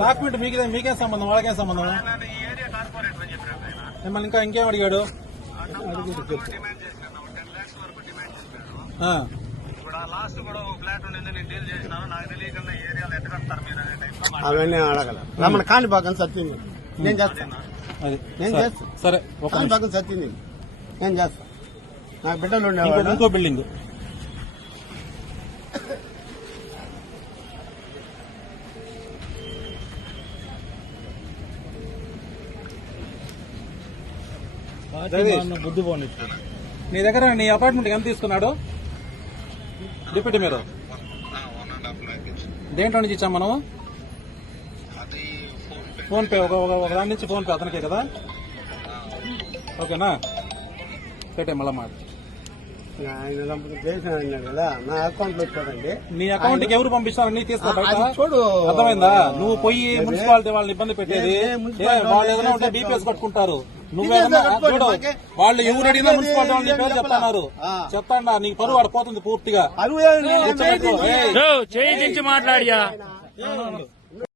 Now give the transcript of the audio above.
Document మీకే మీకేం సంబంధం? వాళ్ళకేం సంబంధం? మిమ్మల్ని ఇంకా ఇంకేం అడిగాడు. అవన్నీ అడగల. రమణ కాణిపాకం సత్యం నేను చేస్తాను నేను సరే, చేస్తా. సరే నిమిషం. కాణిపాకం సత్యం నేను చేస్తాను నా బిడ్డలు ఉండేవాడు ఇంకో బిల్డింగ్. బుద్ధి పోనీ నీ దగ్గర నీ అపార్ట్మెంట్ ఎంత తీసుకున్నాడు? డిప్యూటీ మీరు దేంట్లో నుంచి ఇచ్చాం మనం అది ఫోన్ పే ఫోన్ పే ఒక ఒక- దాని నుంచి ఫోన్ పే అతనికే కదా? ఓకేనా? పెట్టే మళ్ళా మాట. నా అకౌంట్కి ఎవరు పంపిస్తారు నీ తీస్తా బయట? చూడు. అర్థమైందా? నువ్వు పోయి మున్సిపాలిటీ వాళ్ళని ఇబ్బంది పెట్టేది. వాళ్ళు ఏదైనా ఉంటే డిపిఎస్ కట్టుకుంటారు. వాళ్ళు ఎవరు అడిగినా చెప్పేది మున్సిపాలిటీ వాళ్ళని నీ పేరు. చెప్తున్నారు. చెప్తాండా నీకు పరువు ఆడ పోతుంది పూర్తిగా మాట్లాడియా?